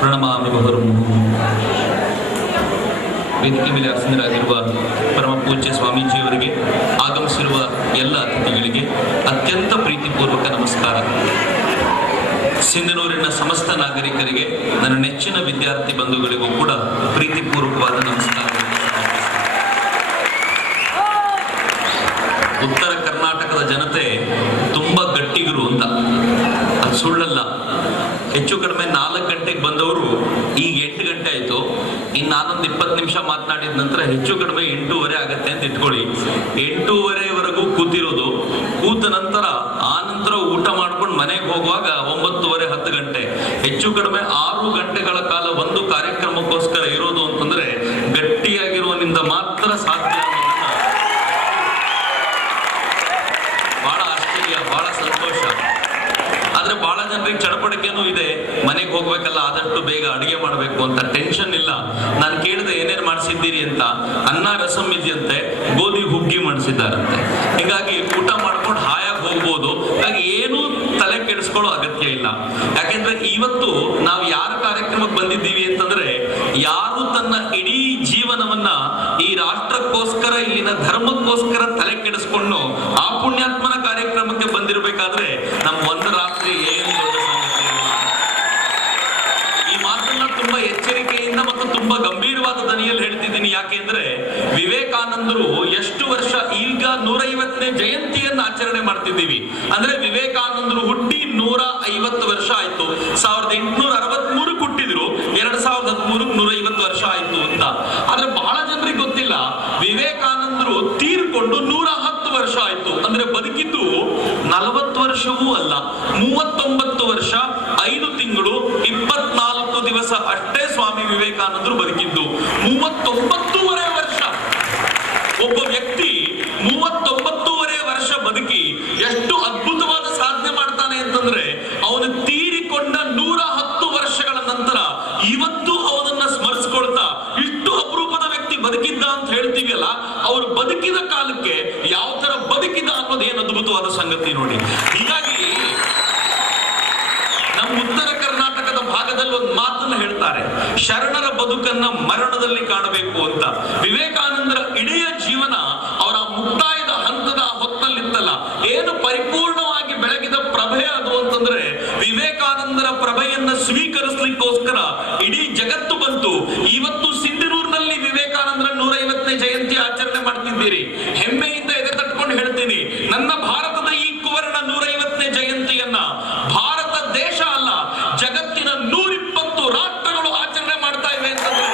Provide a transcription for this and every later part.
ಪ್ರಣಮಾಮಿ ಬಹುರ್ಮುಹು. ವೇದಿಕೆ ಮೇಲೆ ಆಸೀನರಾಗಿರುವ ಪರಮ ಪೂಜ್ಯ ಸ್ವಾಮೀಜಿಯವರಿಗೆ, ಆಗಮಿಸಿರುವ ಎಲ್ಲ ಅತಿಥಿಗಳಿಗೆ ಅತ್ಯಂತ ಪ್ರೀತಿಪೂರ್ವಕ ನಮಸ್ಕಾರ. ಸಿಂಧನೂರಿನ ಸಮಸ್ತ ನಾಗರಿಕರಿಗೆ, ನನ್ನ ನೆಚ್ಚಿನ ವಿದ್ಯಾರ್ಥಿ ಬಂಧುಗಳಿಗೂ ಕೂಡ ಪ್ರೀತಿಪೂರ್ವಕವಾದ ನಮಸ್ಕಾರ. ಉತ್ತರ ಕರ್ನಾಟಕದ ಜನತೆ ತುಂಬಾ ಗಟ್ಟಿಗರು ಅಂತ, ಅದು ಸುಳ್ಳಲ್ಲ. ಹೆಚ್ಚು ಕಡಿಮೆ 4 ಗಂಟೆಗೆ ಬಂದವರು ಈಗ 8 ಗಂಟೆ ಆಯ್ತು. ಇನ್ನು ನಾನೊಂದು 20 ನಿಮಿಷ ಮಾತನಾಡಿದ ನಂತರ ಹೆಚ್ಚು ಕಡಿಮೆ 8:30 ಆಗತ್ತೆ ಅಂತ ಇಟ್ಕೊಳ್ಳಿ. 8:30ವರೆಗೂ ಕೂತಿರೋದು, ಕೂತ ನಂತರ ಆ ನಂತರ ಊಟ ಮಾಡ್ಕೊಂಡು ಮನೆಗೆ ಹೋಗುವಾಗ 9:30 10 ಗಂಟೆ, ಹೆಚ್ಚು ಕಡಿಮೆ 6 ಗಂಟೆಗಳ ಕಾಲ ಒಂದು ಕಾರ್ಯಕ್ರಮಕ್ಕೋಸ್ಕರ ಇರೋದು ಅಂತಂದ್ರೆ ಗಟ್ಟಿಯಾಗಿರುವನಿಂದ ಮಾತ್ರ ಸಾಧ್ಯ. ಬಹಳ ಆಶ್ಚರ್ಯ, ಬಹಳ ಸಂತೋಷ. ಆದ್ರೆ ಬಹಳ ಜನರಿಗೆ ಚಡಪಡಿಕೆನೂ ಇದೆ, ಮನೆಗೆ ಹೋಗ್ಬೇಕಲ್ಲ, ಆದಷ್ಟು ಬೇಗ ಅಡಿಗೆ ಮಾಡ್ಬೇಕು ಅಂತ. ಟೆನ್ಷನ್ ಇಲ್ಲ. ನಾನು ಕೇಳಿದೆ ಏನೇನು ಮಾಡಿಸಿದ್ದೀರಿ ಅಂತ. ಅನ್ನ ರಸಂ ಇದೆಯಂತೆ, ಗೋಧಿ ಹುಗ್ಗಿ ಮಾಡಿಸಿದ್ದಾರಂತೆ. ಹೀಗಾಗಿ ಊಟ ಮಾಡ್ಕೊಂಡು ಹಾಯಾಗಿ ಹೋಗ್ಬೋದು. ಹಾಗಾಗಿ ಏನು ತಲೆ ಕೆಡಿಸ್ಕೊಳ್ಳೋ ಅಗತ್ಯ ಇಲ್ಲ. ಯಾಕೆಂದ್ರೆ ಇವತ್ತು ನಾವು ಯಾರ ಕಾರ್ಯಕ್ರಮಕ್ಕೆ ಬಂದಿದ್ದೀವಿ ಅಂತಂದ್ರೆ, ಯಾರು ತನ್ನ ಇಡೀ ಜೀವನವನ್ನ ಈ ರಾಷ್ಟ್ರಕ್ಕೋಸ್ಕರ, ಇಲ್ಲಿನ ಧರ್ಮಕ್ಕೋಸ್ಕರ ತಲೆ ಕೆಡಿಸ್ಕೊಂಡು ಆ ಪುಣ್ಯಾತ್ಮನ ಕಾರ್ಯಕ್ರಮಕ್ಕೆ ಬಂದಿರಬೇಕಾದ್ರೆ ನಮ್ಮ ಒಂದು ರಾತ್ರಿ ಏನು ದೊಡ್ಡ ಸಂಗತಿ ಇಲ್ಲ. ಈ ಮಾತನ್ನ ತುಂಬಾ ಎಚ್ಚರಿಕೆಯಿಂದ ಮತ್ತು ತುಂಬಾ ಗಂಭೀರವಾದ ದನಿಯಲ್ಲಿ ಹೇಳ್ತಿದ್ದೀನಿ. ಯಾಕೆಂದ್ರೆ ವಿವೇಕಾನಂದರು ಎಷ್ಟು ವರ್ಷ, ಈಗ 150ನೇ ಜಯಂತಿಯನ್ನು ಆಚರಣೆ ಮಾಡ್ತಿದ್ದೀವಿ. ಅಂದ್ರೆ ವಿವೇಕಾನಂದರು ಹುಟ್ಟಿ 150 ವರ್ಷ ಆಯ್ತು. 1863 ಹುಟ್ಟಿದ್ರು, 2013 150 ವರ್ಷ ಆಯ್ತು ಅಂತ. ಆದ್ರೆ ಬಹಳ ಜನರಿಗೆ ಗೊತ್ತಿಲ್ಲ, ವಿವೇಕಾನಂದರು ತೀರ್ಕೊಂಡು 110 ವರ್ಷ ಆಯ್ತು. ಅಂದ್ರೆ ಬದುಕಿದ್ದು 40 ವರ್ಷವೂ ಅಲ್ಲ, 39 ವರ್ಷ 5 ತಿಂಗಳು 24 ದಿವಸ ಅಷ್ಟೇ ಸ್ವಾಮಿ ವಿವೇಕಾನಂದರು ಬದುಕಿದ್ದು. 39.5 ವರ್ಷ ಒಬ್ಬ ವ್ಯಕ್ತಿ 39.5 ವರ್ಷ ಬದುಕಿ ಎಷ್ಟು ಅದ್ಭುತವಾದ ಸಾಧನೆ ಮಾಡ್ತಾನೆ ಅಂತಂದ್ರೆ, ಅವನು ತೀರಿಕೊಂಡ 110 ವರ್ಷಗಳ ನಂತರ ಇವತ್ತು ಅವನನ್ನ ಸ್ಮರಿಸ್ಕೊಳ್ತಾ ಇಷ್ಟು ಅಪರೂಪದ ವ್ಯಕ್ತಿ ಬದುಕಿದ್ದ ಅಂತ ಹೇಳ್ತೀವಿ ಅಲ್ಲ, ಅವರು ಬದುಕಿದ ಕಾಲಕ್ಕೆ ಯಾವ ತರ ಬದುಕಿದ ಅನ್ನೋದು ಏನು ಅದ್ಭುತವಾದ ಸಂಗತಿ ನೋಡಿ. ಹೀಗಾಗಿ ನಮ್ಮ ಉತ್ತರ ಕರ್ನಾಟಕದ ಭಾಗದಲ್ಲಿ ಒಂದು ಮಾತನ್ನ ಹೇಳ್ತಾರೆ, ಶರಣರ ಬದುಕನ್ನ ಮರಣದಲ್ಲಿ ಕಾಣಬೇಕು ಅಂತ. ವಿವೇಕಾನಂದರ ಇಡೀ ಜೀವನ ಅವರ ಮುಕ್ತಾಯದ ಹಂತದ ಹೊತ್ತಲ್ಲಿತ್ತಲ್ಲ, ಏನು ಪರಿಪೂರ್ಣವಾಗಿ ಬೆಳಗಿದ ಪ್ರಭೆ ಅದು ಅಂತಂದ್ರೆ, ವಿವೇಕಾನಂದರ ಪ್ರಭೆಯನ್ನ ಸ್ವೀಕರಿಸಲಿಕ್ಕೋಸ್ಕರ ಇಡೀ ಜಗತ್ತು ಬಂತು. ಇವತ್ತು ಸಿಂಧನೂರಿನಲ್ಲಿ ವಿವೇಕಾನಂದರ 150ನೇ ಜಯಂತಿ ಆಚರಣೆ ಮಾಡ್ತಿದ್ದೀರಿ. ಹೆಮ್ಮೆಯಿಂದ ಎದೆ ತಟ್ಕೊಂಡು ಹೇಳ್ತೀನಿ, ನನ್ನ ಭಾರತದ ಈ ಕುವರ್ಣ 150ನೇ ಜಯಂತಿಯನ್ನ ಭಾರತ ದೇಶ ಅಲ್ಲ, ಜಗತ್ತಿನ 120 ರಾಷ್ಟ್ರಗಳು ಆಚರಣೆ ಮಾಡ್ತಾ ಇವೆ ಅಂತಂದ್ರೆ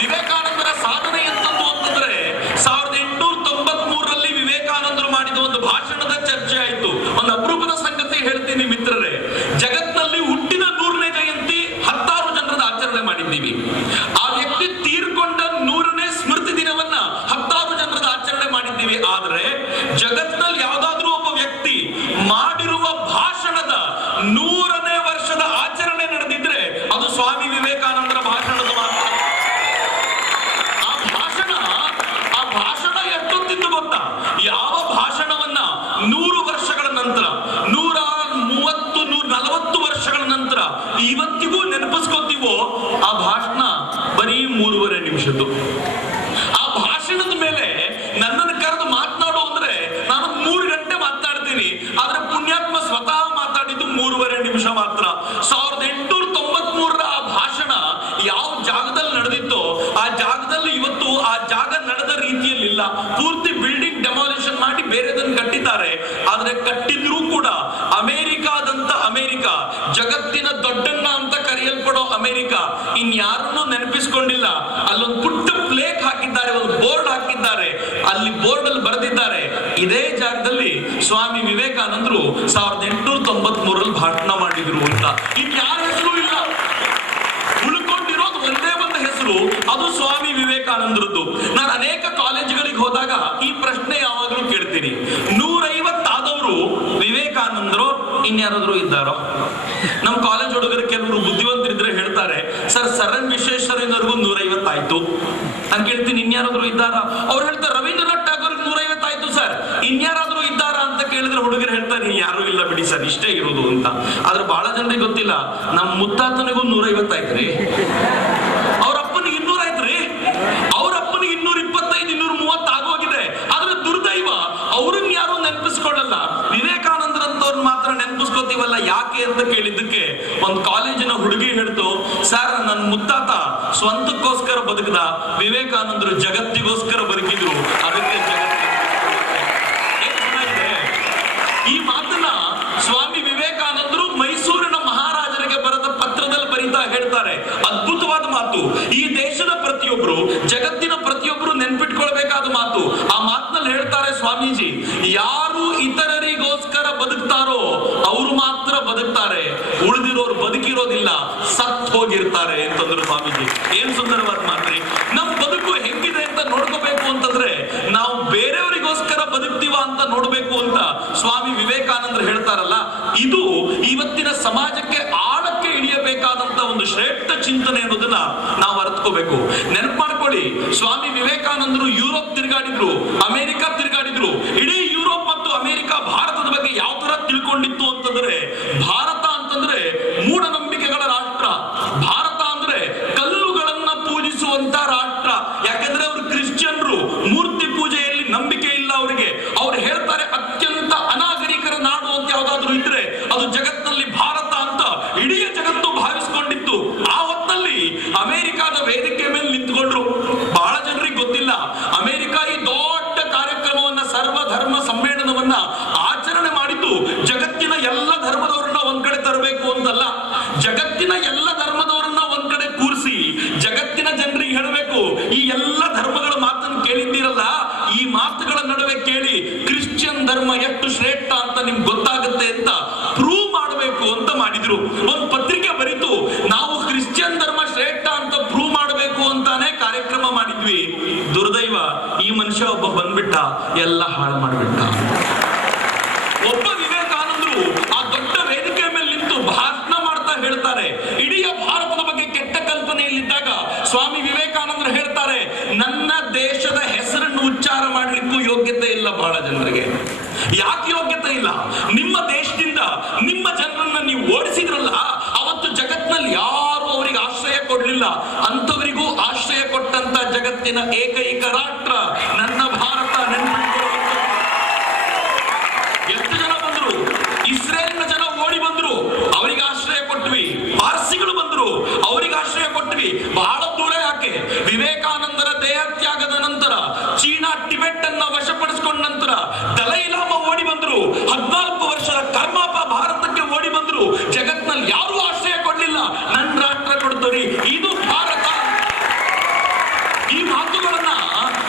ವಿವೇಕಾನಂದರ ಸಾಧನೆ ಎಂತದ್ದು ಅಂತಂದ್ರೆ, 1893ರಲ್ಲಿ ವಿವೇಕಾನಂದರು ಮಾಡಿದ ಒಂದು ಭಾಷಣದ ಚರ್ಚೆ ಆಯ್ತು. ಒಂದು ಅಪರೂಪದ ಸಂಗತಿ ಹೇಳ್ತೀನಿ ಮಿತ್ರರೇ, ಜಗತ್ತಿನಲ್ಲಿ ಹುಟ್ಟಿದ 100ನೇ ಜಯಂತಿ 10 ಜನರದ ಆಚರಣೆ ಮಾಡಿದ್ದೀವಿ. ಆ ವ್ಯಕ್ತಿ ತೀರ್ಕೊಂಡ 100ನೇ ಸ್ಮೃತಿ ದಿನವನ್ನ 10 ಜನರದ ಆಚರಣೆ ಮಾಡಿದ್ದೀವಿ. ಆದ್ರೆ ಜಗತ್ತಿನಲ್ಲಿ ಯಾವ್ದಾದ್ರೂ ಒಬ್ಬ ವ್ಯಕ್ತಿ ಮಾಡಿರುವ ಭಾಷಣದ 100ನೇ ವರ್ಷದ ಆಚರಣೆ ನಡೆದಿದ್ರೆ ಅದು ಸ್ವಾಮಿ ವಿವೇಕಾನಂದರ ಭಾಷಣದ ಮಾತ್ರ. ಆ ಭಾಷಣ ಎಷ್ಟೊತ್ತಿದ್ದು ಗೊತ್ತಾ? ಯಾವ ಭಾಷಣವನ್ನ 100 ವರ್ಷಗಳ ನಂತರ, 130 140 ವರ್ಷಗಳ ನಂತರ ಇವತ್ತಿಗೂ ನೆನಪಿಸ್ಕೋತೀವೋ, ಆ ಭಾಷಣ ಬರೀ 3.5 ನಿಮಿಷದ್ದು. ಆ ಭಾಷಣದ ಮೇಲೆ ನನ್ನನ್ನು ಕರೆದು ಮಾತನಾಡು ಅಂದ್ರೆ ನಾನು 3 ಗಂಟೆ ಮಾತನಾಡ್ತೀನಿ. ಆದ್ರೆ ಪುಣ್ಯಾತ್ಮ ಸ್ವತಃ ಮಾತಾಡಿದ್ದು 3.5 ನಿಮಿಷ ಮಾತ್ರ. 1893ರ ಆ ಭಾಷಣ ಯಾವ ಜಾಗದಲ್ಲಿ ನಡೆದಿತ್ತೋ ಆ ಜಾಗದಲ್ಲಿ ಇವತ್ತು ಆ ಜಾಗ ನಡೆದ ರೀತಿಯಲ್ಲಿ ಇಲ್ಲ. ಪೂರ್ತಿ ಬಿಲ್ಡಿಂಗ್ ಡೆಮಾಲಿಷನ್ ಮಾಡಿ ಬೇರೆದನ್ನು ಕಟ್ಟಿದ್ದಾರೆ. ಆದ್ರೆ ಕಟ್ಟಿದ್ರೂ ಕೂಡ ಅಮೆರಿಕಾದಂತ ಅಮೆರಿಕ, ಜಗತ್ತಿನ ದೊಡ್ಡಣ್ಣ ಅಂತ ಕರೆಯಲ್ಪಡೋ ಅಮೆರಿಕ ಇನ್ಯಾರನ್ನೂ ನೆನಪಿಸ್ಕೊಂಡಿಲ್ಲ. ಅಲ್ಲೊಂದು ಪುಟ್ಟ ಪ್ಲೇಕ್ ಹಾಕಿದ್ದಾರೆ, ಒಂದು ಬೋರ್ಡ್ ಹಾಕಿದ್ದಾರೆ. ಅಲ್ಲಿ ಬೋರ್ಡ್ ಅಲ್ಲಿ ಬರೆದಿದ್ದಾರೆ, ಇದೇ ಜಾಗದಲ್ಲಿ ಸ್ವಾಮಿ ವಿವೇಕಾನಂದರು 1893ರಲ್ಲಿ ಭಾಷಣ ಮಾಡಿದ್ರು ಅಂತ. ಇನ್ಯಾರ ಹೆಸರು ಇಲ್ಲ, ಉಳ್ಕೊಂಡಿರೋದು ಒಂದೇ ಒಂದು ಹೆಸರು, ಅದು ಸ್ವಾಮಿ ವಿವೇಕಾನಂದರದ್ದು. ನಾನು ಅನೇಕ ಕಾಲೇಜುಗಳಿಗೆ ಹೋದಾಗ ಈ ಪ್ರಶ್ನೆ ಯಾವಾಗಲೂ ಕೇಳ್ತೀನಿ, 150 ಆದವರು ವಿವೇಕಾನಂದರು ಇನ್ಯಾರಾದ್ರೂ ಇದ್ದಾರೋ? ನಮ್ಮ ಕಾಲೇಜ್ ಹುಡುಗರು ಕೆಲವರು ಬುದ್ಧಿವಂತರಿದ್ರೆ ಹೇಳ್ತಾರೆ, ಸರ್ ಎಂ ವಿಶ್ವೇಶ್ವರಯ್ಯನವರೆಗೂ 150 ಆಯ್ತು. ನಾನು ಕೇಳ್ತೀನಿ, ಇನ್ಯಾರಾದ್ರೂ ಇದ್ದಾರಾ? ಅವ್ರು ಹೇಳ್ತಾರೆ, ರವೀಂದ್ರನಾಥ್ ಟಾಗೋರ್ 150 ಆಯ್ತು ಸರ್, ಇನ್ಯಾರಾದ್ರೂ ಇದ್ದಾರಾ ಅಂತ ಕೇಳಿದ್ರೆ ಹುಡುಗರು ಹೇಳ್ತಾರೆ ಹೇಳ್ತಾರೆ ಯಾರು ಇಲ್ಲ ಬಿಡಿ ಸರ್ ಇಷ್ಟೇ ಇರೋದು ಅಂತ. ಆದ್ರೆ ಬಹಳ ಜನರಿಗೆ ಗೊತ್ತಿಲ್ಲ, ನಮ್ಮ ಮುತ್ತಾತನಿಗೂ 150 ಆಯ್ತ್ರಿ, ಅವ್ರ ಅಪ್ಪನಿಗೆ 200 ಆಯ್ತ್ರಿ, ಅವ್ರ ಅಪ್ಪನಿಗೆ 225 230 ಆಗೋಗಿದೆ. ಆದ್ರೆ ದುರ್ದೈವ ಅವ್ರನ್ನ ಯಾರು ನೆನಪಿಸ್ಕೊಳ್ಳಲ್ಲ. ವಿವೇಕಾನಂದರಂತವ್ರನ್ನ ಮಾತ್ರ ನೆನಪಿಸ್ಕೋತೀವಲ್ಲ ಯಾಕೆ ಅಂತ ಕೇಳಿದ್ದಕ್ಕೆ ಒಂದು ಕಾಲೇಜಿನ ಹುಡುಗಿ ಹೇಳ್ತು, ಸರ್ ನನ್ನ ಮುತ್ತಾತ ಸ್ವಂತಕ್ಕೋಸ್ಕರ ಬದುಕದ, ವಿವೇಕಾನಂದರು ಜಗತ್ತಿಗೋಸ್ಕರ ಬದುಕಿದ್ರು, ಅದಕ್ಕೆ ಈ ಮಾತನ್ನ ಸ್ವಾಮಿ ವಿವೇಕಾನಂದರು ಮೈಸೂರಿನ ಮಹಾರಾಜರಿಗೆ ಬರೆದ ಪತ್ರದಲ್ಲಿ ಬರೀತಾ ಹೇಳ್ತಾರೆ. ಅದ್ಭುತವಾದ ಮಾತು, ಈ ದೇಶದ ಪ್ರತಿಯೊಬ್ರು, ಜಗತ್ತಿನ ಪ್ರತಿಯೊಬ್ರು ನೆನ್ಪಿಟ್ಕೊಳ್ಬೇಕಾದ ಮಾತು. ಆ ಮಾತಿನಲ್ಲಿ ಹೇಳ್ತಾರೆ ಸ್ವಾಮೀಜಿ, ಯಾರು ಇತರರಿಗೋಸ್ಕರ ಬದುಕ್ತಾರೋ ಅವರು ಮಾತ್ರ ಬದುಕ್ತಾರೆ, ಉಳಿದಿರೋರು ಬದುಕಿರೋದಿಲ್ಲ, ಸತ್ ಹೋಗಿರ್ತಾರೆ ಅಂತಂದ್ರು ಸ್ವಾಮೀಜಿ. ಏನ್ ಸುಂದರವಾದ ಮಾತ್ರಿ. ನಮ್ ಬದುಕು ಹೆಂಗಿದೆ ಅಂತ ನೋಡ್ಕೋಬೇಕು ಅಂತಂದ್ರೆ ನಾವು ಬೇರೆಯವರಿಗೋಸ್ಕರ ಬದುಕ್ತೀವ ಅಂತ ನೋಡ್ಬೇಕು ಅಂತ ಸ್ವಾಮಿ ವಿವೇಕಾನಂದರು ಹೇಳ್ತಾರಲ್ಲ, ಇದು ಇವತ್ತಿನ ಸಮಾಜಕ್ಕೆ ಆಳಕ್ಕೆ ಇಳಿಯಬೇಕಾದಂತ ಒಂದು ಶ್ರೇಷ್ಠ ಚಿಂತನೆ ಅನ್ನೋದನ್ನ ನಾವು ಅರ್ಥಕೋಬೇಕು. ನೆನಪು ಮಾಡ್ಕೊಳ್ಳಿ, ಸ್ವಾಮಿ ವಿವೇಕಾನಂದರು ಯುರೋಪ್ ತಿರುಗಾಡಿದ್ರು, ಅಮೆರಿಕ ತಿರುಗಾಡಿದ್ರು. ಇಡೀ ಯುರೋಪ್ ಮತ್ತು ಅಮೆರಿಕ ಭಾರತದ ಬಗ್ಗೆ ಯಾವ ತರ ತಿಳ್ಕೊಂಡಿತ್ತು ಅಂತಂದ್ರೆ, ಭಾರತ ಅಂತಂದ್ರೆ ಮೂಢನಂಬಿಕೆಗಳ ರಾಷ್ಟ್ರ, ಭಾರತ ಅಂದ್ರೆ ಕಲ್ಲುಗಳನ್ನ ಪೂಜಿಸುವಂತ ರಾಷ್ಟ್ರ. ಯಾಕೆಂದ್ರೆ ಅವರು ಕ್ರಿಶ್ಚಿಯನ್ರು, ಮೂರ್ತಿ ಪೂಜೆಯಲ್ಲಿ ನಂಬಿಕೆ ಇಲ್ಲ ಅವರಿಗೆ. ಅವ್ರು ಹೇಳ್ತಾರೆ ಅತ್ಯಂತ ಅನಾಗರಿಕರ ನಾಡು ಅಂತ ಯಾವ್ದಾದ್ರು ಇದ್ರೆ ಅದು ಜಗತ್ತಿನಲ್ಲಿ ಭಾರತ ಅಂತ ಇಡೀ ಜಗತ್ತು ಭಾವಿಸ್ಕೊಂಡಿತ್ತು. ಆ ಹೊತ್ತಲ್ಲಿ ಅಮೆರಿಕಾದ ವೇದಿಕೆ ಮೇಲೆ ನಿಂತ್ಕೊಂಡ್ರು. ಬಹಳ ಜನರಿಗೆ ಗೊತ್ತಿಲ್ಲ, ಅಮೆರಿಕ ಈ ದೊಡ್ಡ ಕಾರ್ಯಕ್ರಮವನ್ನ, ಸರ್ವಧರ್ಮ ಸಮ್ಮೇಳನವನ್ನ ಆಚರಣೆ ಮಾಡಿದ್ದು ಜಗತ್ತಿನ ಎಲ್ಲ ಧರ್ಮದವರನ್ನ ಒಂದ್ ಕಡೆ ತರಬೇಕು ಅಂತಲ್ಲ, ಜಗತ್ತಿನ ಎಲ್ಲ ಧರ್ಮದವರನ್ನ ಒಂದ್ ಕಡೆ ಕೂರಿಸಿ ಜಗತ್ತಿನ ಜನರಿಗೆ ಹೇಳಬೇಕು, ಈ ಎಲ್ಲ ಧರ್ಮಗಳ ಮಾತನ್ನು ಕೇಳಿದ್ದೀರಲ್ಲ, ಈ ಮಾತುಗಳ ನಡುವೆ ಕೇಳಿ ಕ್ರಿಶ್ಚಿಯನ್ ಧರ್ಮ ಎಷ್ಟು ಶ್ರೇಷ್ಠ ಅಂತ ನಿಮ್ಗೆ ಗೊತ್ತಾಗುತ್ತೆ ಅಂತ ಪ್ರೂವ್ ಮಾಡಬೇಕು ಅಂತ ಮಾಡಿದ್ರು. ಒಂದು ಪತ್ರಿಕೆ ಬರೀತು, ನಾವು ಕ್ರಿಶ್ಚಿಯನ್ ಧರ್ಮ ಶ್ರೇಷ್ಠ ಅಂತ ಪ್ರೂವ್ ಮಾಡಬೇಕು ಅಂತಾನೆ ಕಾರ್ಯಕ್ರಮ ಮಾಡಿದ್ವಿ. ದುರ್ದೈವ, ಈ ಮನುಷ್ಯ ಒಬ್ಬ ಬಂದ್ಬಿಟ್ಟ, ಎಲ್ಲ ಹಾಳು ಮಾಡ್ಬಿಟ್ಟ. ಒಬ್ಬ ವಿವೇಕಾನಂದರು ಆ ದೊಡ್ಡ ವೇದಿಕೆ ಮೇಲೆ ನಿಂತು ಭಾಷಣ ಮಾಡ್ತಾ ಹೇಳ್ತಾರೆ, ಇಡೀ ಭಾರತದ ಬಗ್ಗೆ ಕೆಟ್ಟ ಕಲ್ಪನೆಯಲ್ಲಿದ್ದಾಗ ಸ್ವಾಮಿ ವಿವೇಕಾನಂದರು ಹೇಳ್ತಾರೆ, ನನ್ನ ದೇಶದ ಹೆಸರನ್ನು ಉಚ್ಚಾರ ಮಾಡ್ಲಿಕ್ಕೂ ಯೋಗ್ಯತೆ ಇಲ್ಲ ಬಹಳ ಜನರಿಗೆ. ಯಾಕೆ ಯೋಗ್ಯತೆ ಇಲ್ಲ? ನಿಮ್ಮ ದೇಶದಿಂದ ನಿಮ್ಮ ಜನರನ್ನ ನೀವು ಓಡಿಸಿದ್ರಲ್ಲ, ಅವತ್ತು ಜಗತ್ತಿನಲ್ಲಿ ಯಾರು ಅವರಿಗೆ ಆಶ್ರಯ ಕೊಡ್ಲಿಲ್ಲ, ಅಂತವರಿಗೂ ಆಶ್ರಯ ಕೊಟ್ಟಂತ ಜಗತ್ತಿನ ಏಕೈಕ ರಾಷ್ಟ್ರ ನನ್ನ ಭಾರತ. ಎಷ್ಟು ಜನ ಬಂದ್ರು? ಇಸ್ರೇಲ್ನ ಜನ ಓಡಿ ಬಂದ್ರು, ಅವರಿಗೆ ಆಶ್ರಯ ಕೊಟ್ವಿ. ಪಾರ್ಸಿಗಳು ಬಂದ್ರು, ಅವರಿಗೆ ಆಶ್ರಯ ಕೊಟ್ವಿ. ಬಹಳ ದೂರ ಯಾಕೆ? ವಿವೇಕಾನಂದರ ದೇಹತ್ಯಾಗದ ನಂತರ, ಚೀನಾ ಟಿಬೆಟ್ ಅನ್ನ ವಶಪಡಿಸಿಕೊಂಡ ನಂತರ ದಲೈಲಾಮಾ ಓಡಿ ಬಂದ್ರು, 14 ವರ್ಷದ ಕರ್ಮಪ್ಪ ಭಾರತಕ್ಕೆ ಓಡಿ ಬಂದ್ರು. ಜಗತ್ನಲ್ಲಿ ಯಾರು ಆಶ್ರಯ ಕೊಡ್ಲಿಲ್ಲ, ನನ್ನ ರಾಷ್ಟ್ರ ಕೊಡ್ತೀರಿ, ಇದು ಭಾರತ. ಈ ಮಾತುಗಳನ್ನ